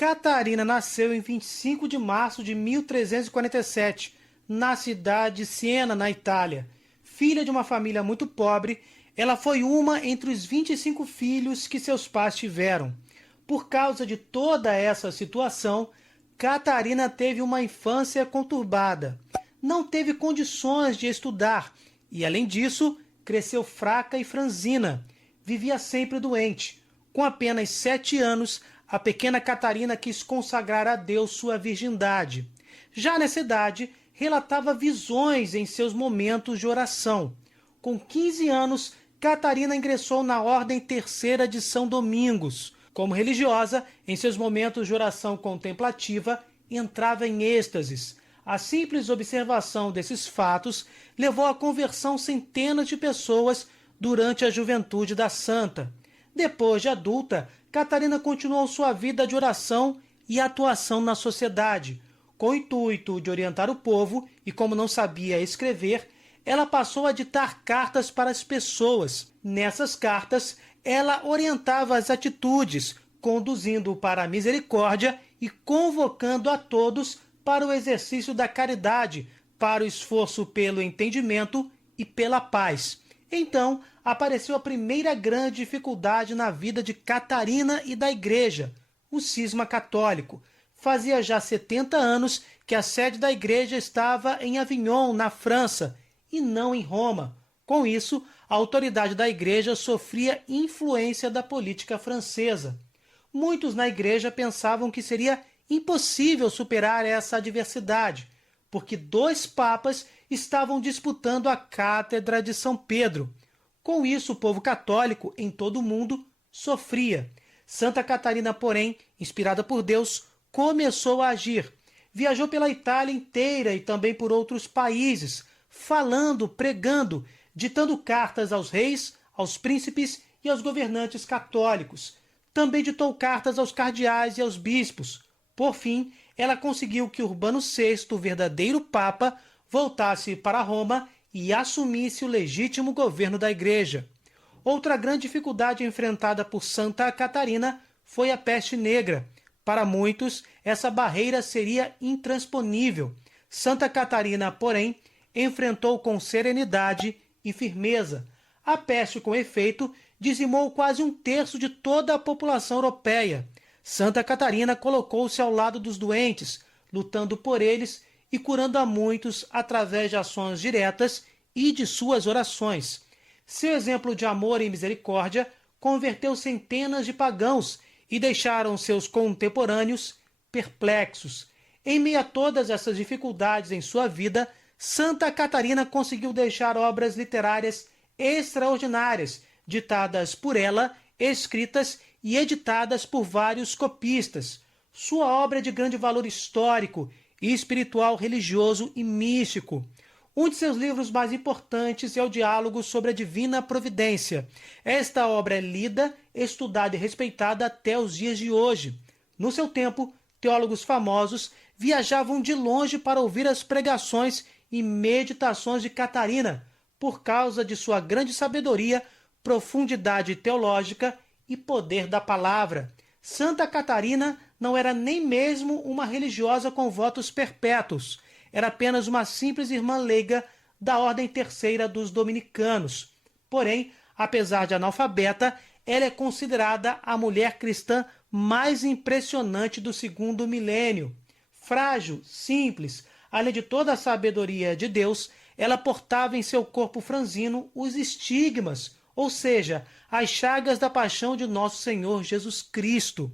Catarina nasceu em 25 de março de 1347, na cidade de Siena, na Itália. Filha de uma família muito pobre, ela foi uma entre os 25 filhos que seus pais tiveram. Por causa de toda essa situação, Catarina teve uma infância conturbada. Não teve condições de estudar e, além disso, cresceu fraca e franzina. Vivia sempre doente. Com apenas 7 anos, a pequena Catarina quis consagrar a Deus sua virgindade. Já nessa idade, relatava visões em seus momentos de oração. Com 15 anos, Catarina ingressou na Ordem Terceira de São Domingos. Como religiosa, em seus momentos de oração contemplativa, entrava em êxtases. A simples observação desses fatos levou à conversão centenas de pessoas durante a juventude da santa. Depois de adulta, Catarina continuou sua vida de oração e atuação na sociedade. Com o intuito de orientar o povo, e como não sabia escrever, ela passou a ditar cartas para as pessoas. Nessas cartas, ela orientava as atitudes, conduzindo para a misericórdia e convocando a todos para o exercício da caridade, para o esforço pelo entendimento e pela paz. Então, apareceu a primeira grande dificuldade na vida de Catarina e da Igreja, o cisma católico. Fazia já 70 anos que a sede da Igreja estava em Avignon, na França, e não em Roma. Com isso, a autoridade da Igreja sofria influência da política francesa. Muitos na Igreja pensavam que seria impossível superar essa adversidade, porque 2 papas estavam disputando a cátedra de São Pedro. Com isso, o povo católico em todo o mundo sofria. Santa Catarina, porém, inspirada por Deus, começou a agir. Viajou pela Itália inteira e também por outros países, falando, pregando, ditando cartas aos reis, aos príncipes e aos governantes católicos. Também ditou cartas aos cardeais e aos bispos. Por fim, ela conseguiu que Urbano VI, o verdadeiro Papa, voltasse para Roma e assumisse o legítimo governo da Igreja. Outra grande dificuldade enfrentada por Santa Catarina foi a peste negra. Para muitos, essa barreira seria intransponível. Santa Catarina, porém, enfrentou com serenidade e firmeza. A peste, com efeito, dizimou quase 1/3 de toda a população europeia. Santa Catarina colocou-se ao lado dos doentes, lutando por eles e curando a muitos através de ações diretas e de suas orações. Seu exemplo de amor e misericórdia converteu centenas de pagãos e deixaram seus contemporâneos perplexos. Em meio a todas essas dificuldades em sua vida, Santa Catarina conseguiu deixar obras literárias extraordinárias, ditadas por ela, escritas e editadas por vários copistas. Sua obra é de grande valor histórico, espiritual, religioso e místico. Um de seus livros mais importantes é o Diálogo sobre a Divina Providência. Esta obra é lida, estudada e respeitada até os dias de hoje. No seu tempo, teólogos famosos viajavam de longe para ouvir as pregações e meditações de Catarina, por causa de sua grande sabedoria, profundidade teológica e poder da palavra. Santa Catarina não era nem mesmo uma religiosa com votos perpétuos. Era apenas uma simples irmã leiga da Ordem Terceira dos Dominicanos. Porém, apesar de analfabeta, ela é considerada a mulher cristã mais impressionante do 2º milênio. Frágil, simples, além de toda a sabedoria de Deus, ela portava em seu corpo franzino os estigmas, ou seja, as chagas da paixão de nosso Senhor Jesus Cristo.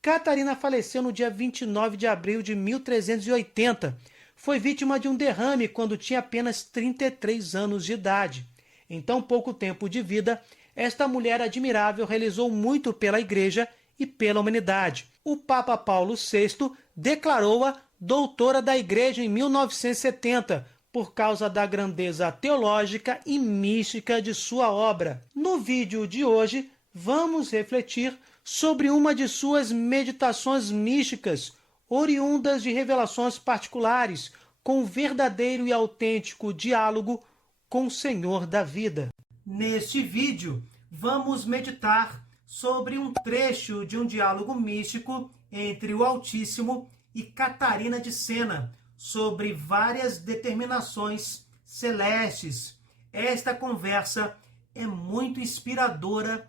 Catarina faleceu no dia 29 de abril de 1380. Foi vítima de um derrame quando tinha apenas 33 anos de idade. Em tão pouco tempo de vida, esta mulher admirável realizou muito pela Igreja e pela humanidade. O Papa Paulo VI declarou-a doutora da Igreja em 1970, por causa da grandeza teológica e mística de sua obra. No vídeo de hoje, vamos refletir sobre uma de suas meditações místicas, oriundas de revelações particulares, com um verdadeiro e autêntico diálogo com o Senhor da vida. Neste vídeo, vamos meditar sobre um trecho de um diálogo místico entre o Altíssimo e Catarina de Sena, sobre várias determinações celestes. Esta conversa é muito inspiradora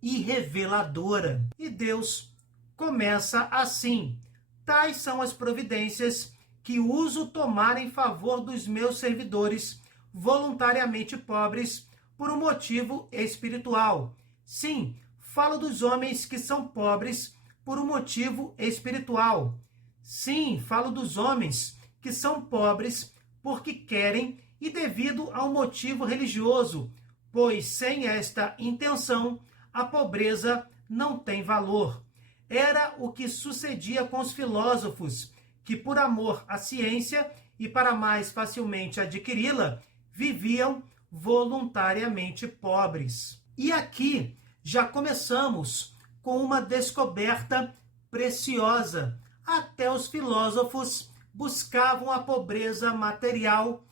e reveladora. E Deus começa assim: tais são as providências que uso tomar em favor dos meus servidores voluntariamente pobres por um motivo espiritual. Sim, falo dos homens que são pobres por um motivo espiritual. Sim, falo dos homens que são pobres porque querem e devido a um motivo religioso, pois sem esta intenção a pobreza não tem valor. Era o que sucedia com os filósofos, que por amor à ciência e para mais facilmente adquiri-la, viviam voluntariamente pobres. E aqui já começamos com uma descoberta preciosa. Até os filósofos buscavam a pobreza material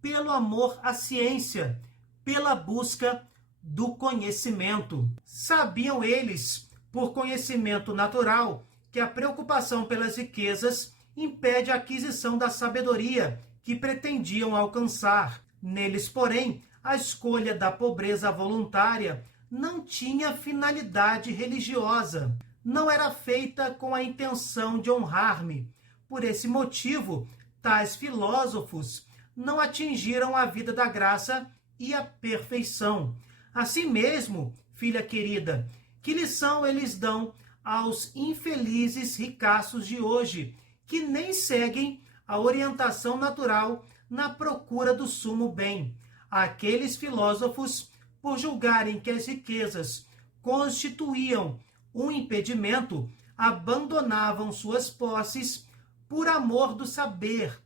pelo amor à ciência, pela busca do conhecimento. Sabiam eles, por conhecimento natural, que a preocupação pelas riquezas impede a aquisição da sabedoria que pretendiam alcançar. Neles, porém, a escolha da pobreza voluntária não tinha finalidade religiosa, não era feita com a intenção de honrar-me. Por esse motivo, tais filósofos não atingiram a vida da graça e a perfeição. Assim mesmo, filha querida, que lição eles dão aos infelizes ricaços de hoje, que nem seguem a orientação natural na procura do sumo bem? Aqueles filósofos, por julgarem que as riquezas constituíam um impedimento, abandonavam suas posses por amor do saber.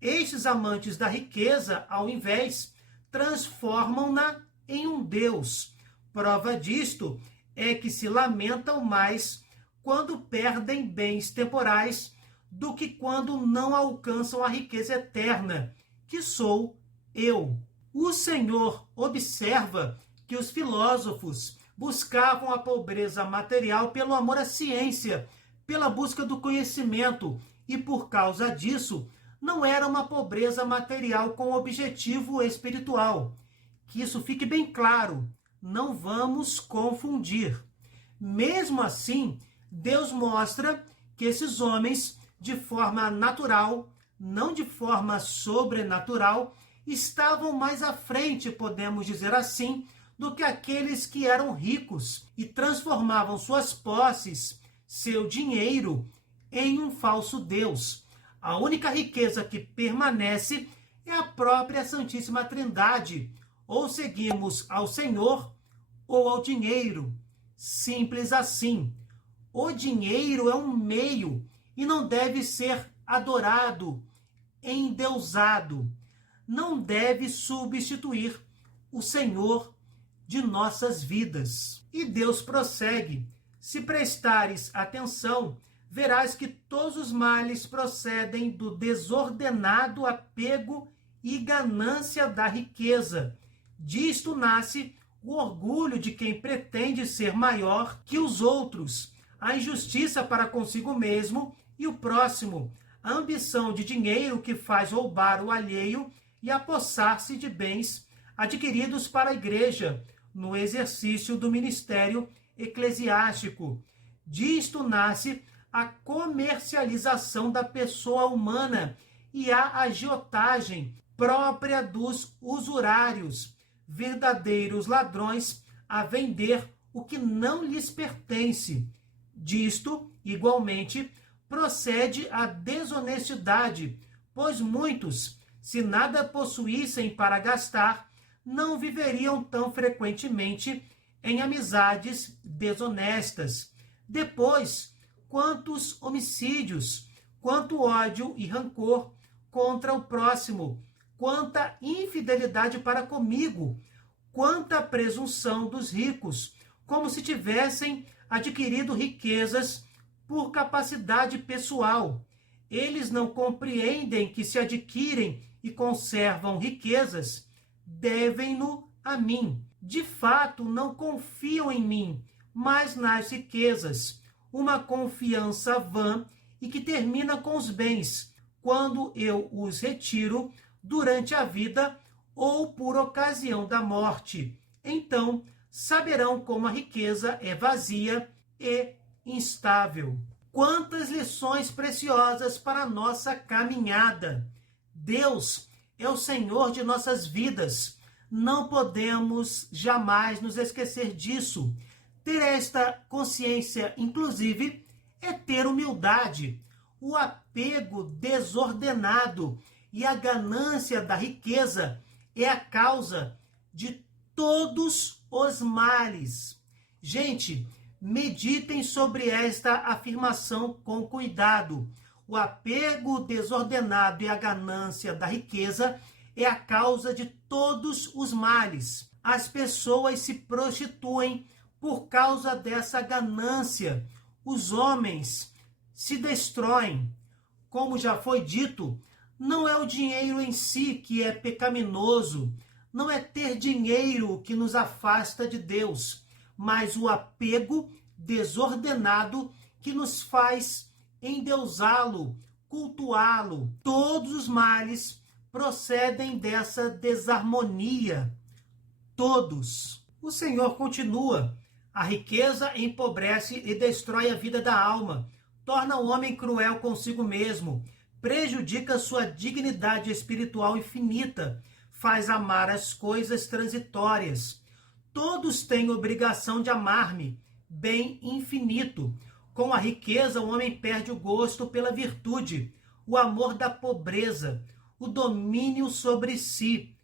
Estes amantes da riqueza, ao invés, transformam-na em um Deus. Prova disto é que se lamentam mais quando perdem bens temporais do que quando não alcançam a riqueza eterna, que sou eu. O Senhor observa que os filósofos buscavam a pobreza material pelo amor à ciência, pela busca do conhecimento, e por causa disso, não era uma pobreza material com objetivo espiritual. Que isso fique bem claro, não vamos confundir. Mesmo assim, Deus mostra que esses homens, de forma natural, não de forma sobrenatural, estavam mais à frente, podemos dizer assim, do que aqueles que eram ricos e transformavam suas posses, seu dinheiro, em um falso Deus. A única riqueza que permanece é a própria Santíssima Trindade. Ou seguimos ao Senhor ou ao dinheiro. Simples assim. O dinheiro é um meio e não deve ser adorado, endeusado. Não deve substituir o Senhor de nossas vidas. E Deus prossegue: se prestares atenção, verás que todos os males procedem do desordenado apego e ganância da riqueza. Disto nasce o orgulho de quem pretende ser maior que os outros, a injustiça para consigo mesmo e o próximo, a ambição de dinheiro que faz roubar o alheio e apossar-se de bens adquiridos para a igreja, no exercício do ministério eclesiástico. Disto nasce a comercialização da pessoa humana e a agiotagem própria dos usurários, verdadeiros ladrões, a vender o que não lhes pertence. Disto, igualmente, procede a desonestidade, pois muitos, se nada possuíssem para gastar, não viveriam tão frequentemente em amizades desonestas. Depois, quantos homicídios, quanto ódio e rancor contra o próximo, quanta infidelidade para comigo, quanta presunção dos ricos, como se tivessem adquirido riquezas por capacidade pessoal. Eles não compreendem que se adquirem e conservam riquezas, devem-no a mim. De fato, não confiam em mim, mas nas riquezas, uma confiança vã e que termina com os bens, quando eu os retiro durante a vida ou por ocasião da morte. Então saberão como a riqueza é vazia e instável. Quantas lições preciosas para a nossa caminhada! Deus é o Senhor de nossas vidas. Não podemos jamais nos esquecer disso. Ter esta consciência, inclusive, é ter humildade. O apego desordenado e a ganância da riqueza é a causa de todos os males. Gente, meditem sobre esta afirmação com cuidado. O apego desordenado e a ganância da riqueza é a causa de todos os males. As pessoas se prostituem por causa dessa ganância. Os homens se destroem. Como já foi dito, não é o dinheiro em si que é pecaminoso, não é ter dinheiro que nos afasta de Deus, mas o apego desordenado que nos faz endeusá-lo, cultuá-lo. Todos os males procedem dessa desarmonia. Todos. O Senhor continua: a riqueza empobrece e destrói a vida da alma, torna o homem cruel consigo mesmo, prejudica sua dignidade espiritual infinita, faz amar as coisas transitórias. Todos têm obrigação de amar-me, bem infinito. Com a riqueza, o homem perde o gosto pela virtude, o amor da pobreza, o domínio sobre si.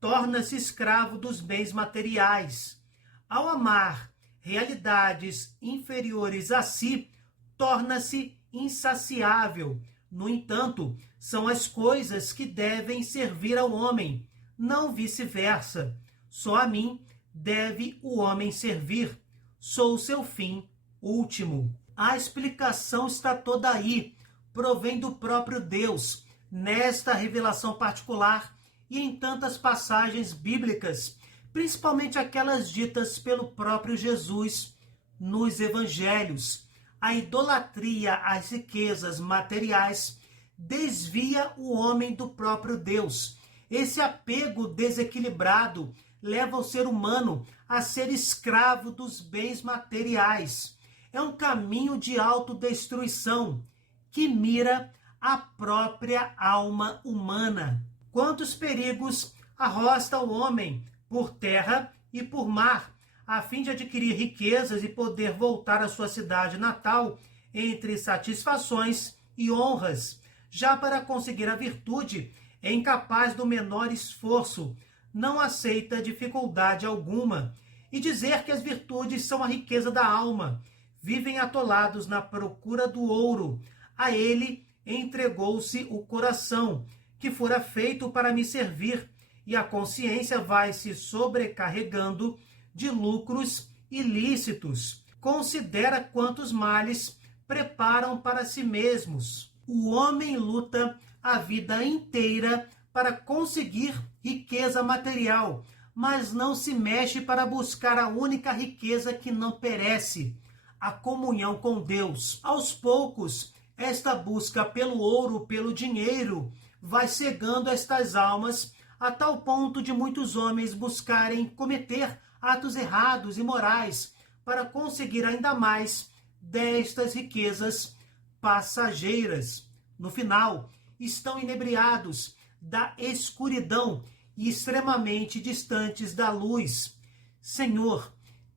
Torna-se escravo dos bens materiais. Ao amar realidades inferiores a si, torna-se insaciável. No entanto, são as coisas que devem servir ao homem, não vice-versa. Só a mim deve o homem servir. Sou o seu fim último. A explicação está toda aí, provém do próprio Deus, nesta revelação particular e em tantas passagens bíblicas, principalmente aquelas ditas pelo próprio Jesus nos evangelhos. A idolatria às riquezas materiais desvia o homem do próprio Deus. Esse apego desequilibrado leva o ser humano a ser escravo dos bens materiais. É um caminho de autodestruição que mira a própria alma humana. Quantos perigos arrosta o homem por terra e por mar, a fim de adquirir riquezas e poder voltar à sua cidade natal entre satisfações e honras. Já para conseguir a virtude, é incapaz do menor esforço, não aceita dificuldade alguma. E dizer que as virtudes são a riqueza da alma. Vivem atolados na procura do ouro. A ele entregou-se o coração, que fora feito para me servir, e a consciência vai se sobrecarregando de lucros ilícitos. Considera quantos males preparam para si mesmos. O homem luta a vida inteira para conseguir riqueza material, mas não se mexe para buscar a única riqueza que não perece, a comunhão com Deus. Aos poucos, esta busca pelo ouro, pelo dinheiro, vai cegando estas almas a tal ponto de muitos homens buscarem cometer atos errados e morais para conseguir ainda mais destas riquezas passageiras. No final, estão inebriados da escuridão e extremamente distantes da luz. Senhor,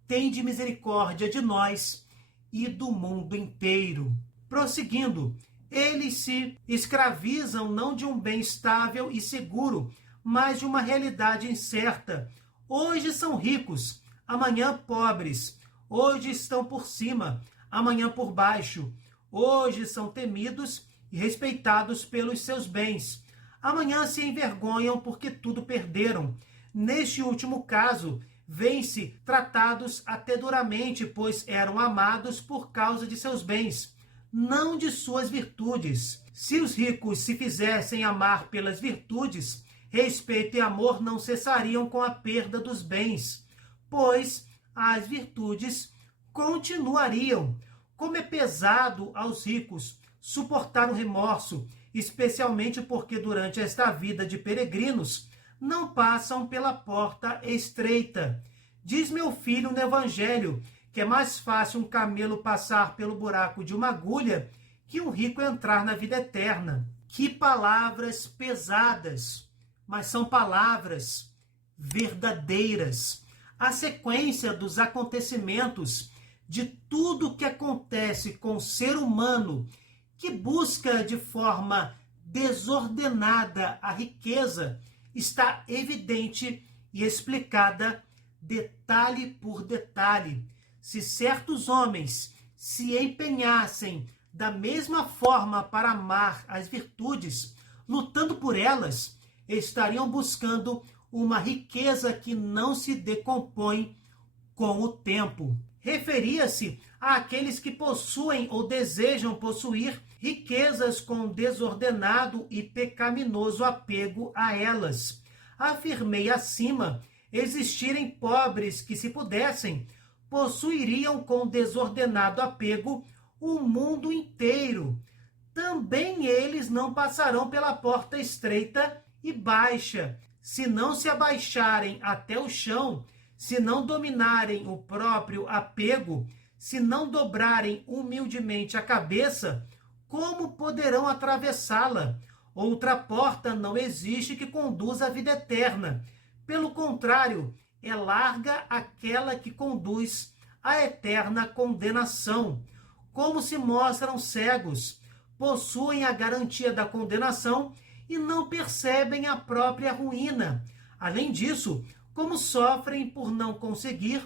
tende misericórdia de nós e do mundo inteiro. Prosseguindo, eles se escravizam não de um bem estável e seguro, mas de uma realidade incerta. Hoje são ricos, amanhã pobres. Hoje estão por cima, amanhã por baixo. Hoje são temidos e respeitados pelos seus bens. Amanhã se envergonham porque tudo perderam. Neste último caso, vêm-se tratados até duramente, pois eram amados por causa de seus bens, não de suas virtudes. Se os ricos se fizessem amar pelas virtudes, respeito e amor não cessariam com a perda dos bens, pois as virtudes continuariam. Como é pesado aos ricos suportar o remorso, especialmente porque durante esta vida de peregrinos não passam pela porta estreita. Diz meu filho no Evangelho que é mais fácil um camelo passar pelo buraco de uma agulha que um rico entrar na vida eterna. Que palavras pesadas, mas são palavras verdadeiras. A sequência dos acontecimentos, de tudo que acontece com o ser humano que busca de forma desordenada a riqueza, está evidente e explicada detalhe por detalhe. Se certos homens se empenhassem da mesma forma para amar as virtudes, lutando por elas, estariam buscando uma riqueza que não se decompõe com o tempo. Referia-se àqueles que possuem ou desejam possuir riquezas com desordenado e pecaminoso apego a elas. Afirmei acima existirem pobres que, se pudessem, possuiriam com desordenado apego o mundo inteiro. Também eles não passarão pela porta estreita e baixa. Se não se abaixarem até o chão, se não dominarem o próprio apego, se não dobrarem humildemente a cabeça, como poderão atravessá-la? Outra porta não existe que conduza à vida eterna. Pelo contrário, é larga aquela que conduz à eterna condenação. Como se mostram cegos, possuem a garantia da condenação e não percebem a própria ruína. Além disso, como sofrem por não conseguir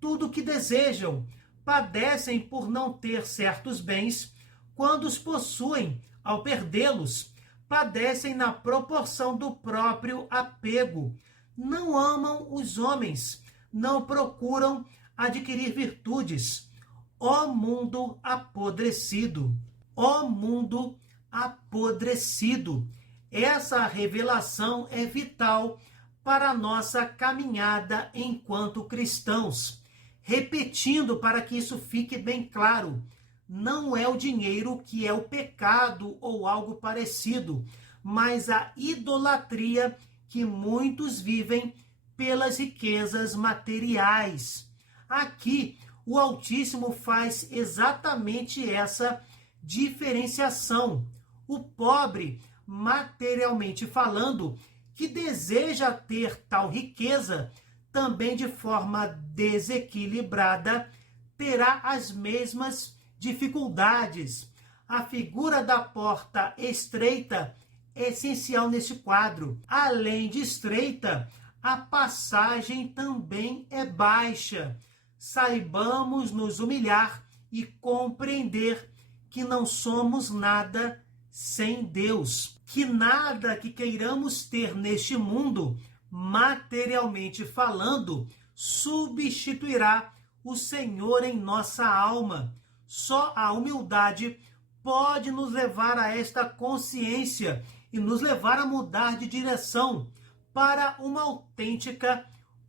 tudo o que desejam, padecem por não ter certos bens, quando os possuem, ao perdê-los, padecem na proporção do próprio apego. Não amam os homens, não procuram adquirir virtudes. Ó mundo apodrecido! Ó mundo apodrecido! Essa revelação é vital para a nossa caminhada enquanto cristãos. Repetindo para que isso fique bem claro, não é o dinheiro que é o pecado ou algo parecido, mas a idolatria que muitos vivem pelas riquezas materiais. Aqui, o Altíssimo faz exatamente essa diferenciação. O pobre, materialmente falando, que deseja ter tal riqueza, também de forma desequilibrada, terá as mesmas dificuldades. A figura da porta estreita é essencial neste quadro. Além de estreita, a passagem também é baixa. Saibamos nos humilhar e compreender que não somos nada sem Deus. Que nada que queiramos ter neste mundo, materialmente falando, substituirá o Senhor em nossa alma. Só a humildade pode nos levar a esta consciência e nos levar a mudar de direção para uma autêntica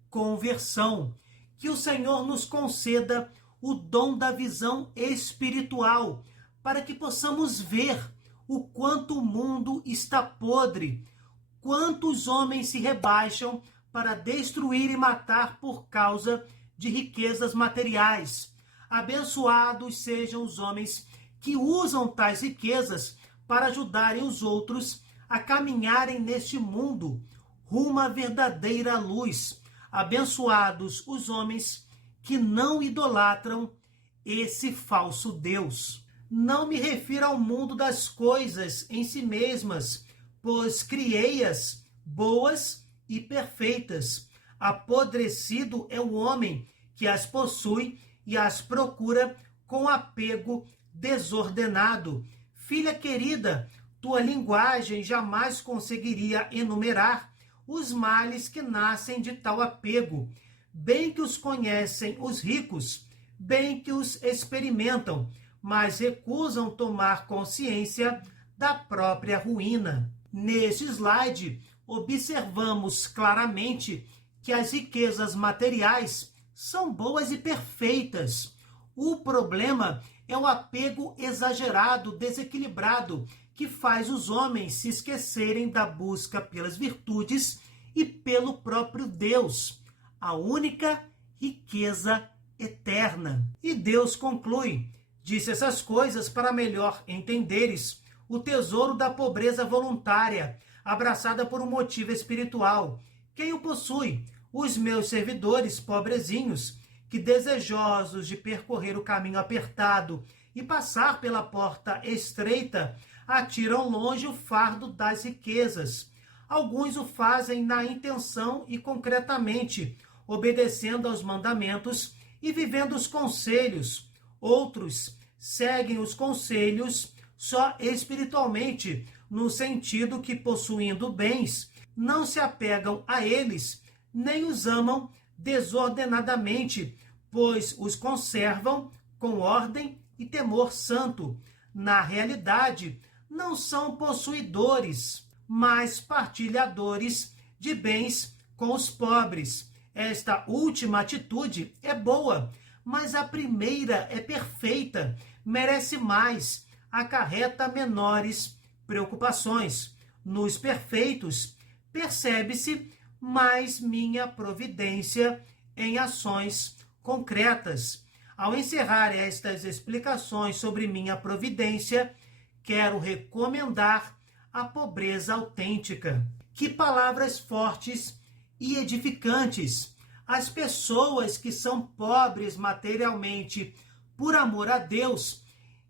conversão. Que o Senhor nos conceda o dom da visão espiritual, para que possamos ver o quanto o mundo está podre, quantos homens se rebaixam para destruir e matar por causa de riquezas materiais. Abençoados sejam os homens que usam tais riquezas para ajudarem os outros a caminharem neste mundo rumo à verdadeira luz. Abençoados os homens que não idolatram esse falso Deus. Não me refiro ao mundo das coisas em si mesmas, pois criei-as boas e perfeitas. Apodrecido é o homem que as possui e as procura com apego desordenado. Filha querida, tua linguagem jamais conseguiria enumerar os males que nascem de tal apego. Bem que os conhecem os ricos, bem que os experimentam, mas recusam tomar consciência da própria ruína. Neste slide, observamos claramente que as riquezas materiais são boas e perfeitas. O problema é o apego exagerado, desequilibrado, que faz os homens se esquecerem da busca pelas virtudes e pelo próprio Deus, a única riqueza eterna. E Deus conclui: disse essas coisas para melhor entenderes o tesouro da pobreza voluntária, abraçada por um motivo espiritual. Quem o possui? Os meus servidores pobrezinhos, que desejosos de percorrer o caminho apertado e passar pela porta estreita, atiram longe o fardo das riquezas. Alguns o fazem na intenção e concretamente, obedecendo aos mandamentos e vivendo os conselhos. Outros seguem os conselhos só espiritualmente, no sentido que, possuindo bens, não se apegam a eles, nem os amam desordenadamente, pois os conservam com ordem e temor santo. Na realidade, não são possuidores, mas partilhadores de bens com os pobres. Esta última atitude é boa, mas a primeira é perfeita, merece mais, acarreta menores preocupações. Nos perfeitos, percebe-se mais minha providência em ações concretas. Ao encerrar estas explicações sobre minha providência, quero recomendar a pobreza autêntica. Que palavras fortes e edificantes! As pessoas que são pobres materialmente por amor a Deus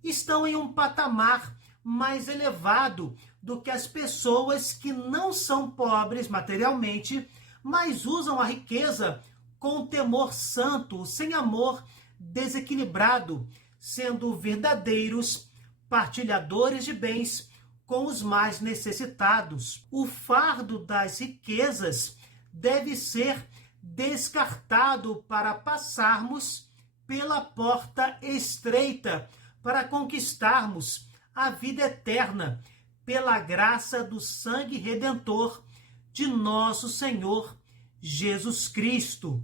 estão em um patamar mais elevado do que as pessoas que não são pobres materialmente, mas usam a riqueza com temor santo, sem amor desequilibrado, sendo verdadeiros partilhadores de bens com os mais necessitados. O fardo das riquezas deve ser descartado para passarmos pela porta estreita, para conquistarmos a vida eterna, pela graça do sangue redentor de nosso Senhor Jesus Cristo.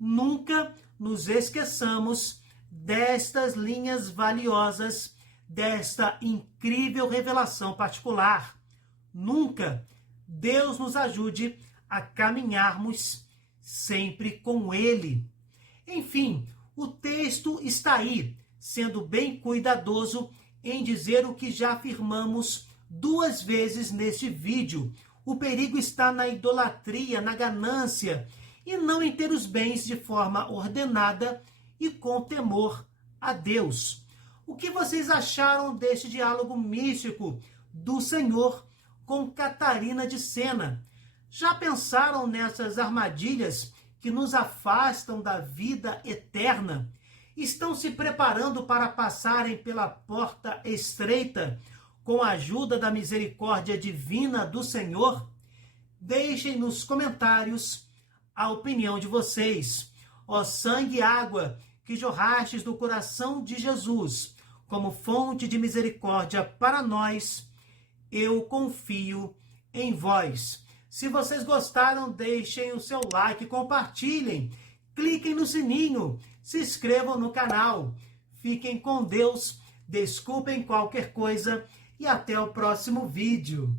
Nunca nos esqueçamos destas linhas valiosas, desta incrível revelação particular. Nunca Deus nos ajude a caminharmos sempre com Ele. Enfim, o texto está aí, sendo bem cuidadoso em dizer o que já afirmamos 2 vezes neste vídeo. O perigo está na idolatria, na ganância, e não em ter os bens de forma ordenada e com temor a Deus. O que vocês acharam deste diálogo místico do Senhor com Catarina de Sena? Já pensaram nessas armadilhas que nos afastam da vida eterna? Estão se preparando para passarem pela porta estreita com a ajuda da misericórdia divina do Senhor? Deixem nos comentários a opinião de vocês. Ó sangue e água que jorrastes do coração de Jesus como fonte de misericórdia para nós, eu confio em vós. Se vocês gostaram, deixem o seu like, compartilhem, cliquem no sininho, se inscrevam no canal. Fiquem com Deus, desculpem qualquer coisa e até o próximo vídeo.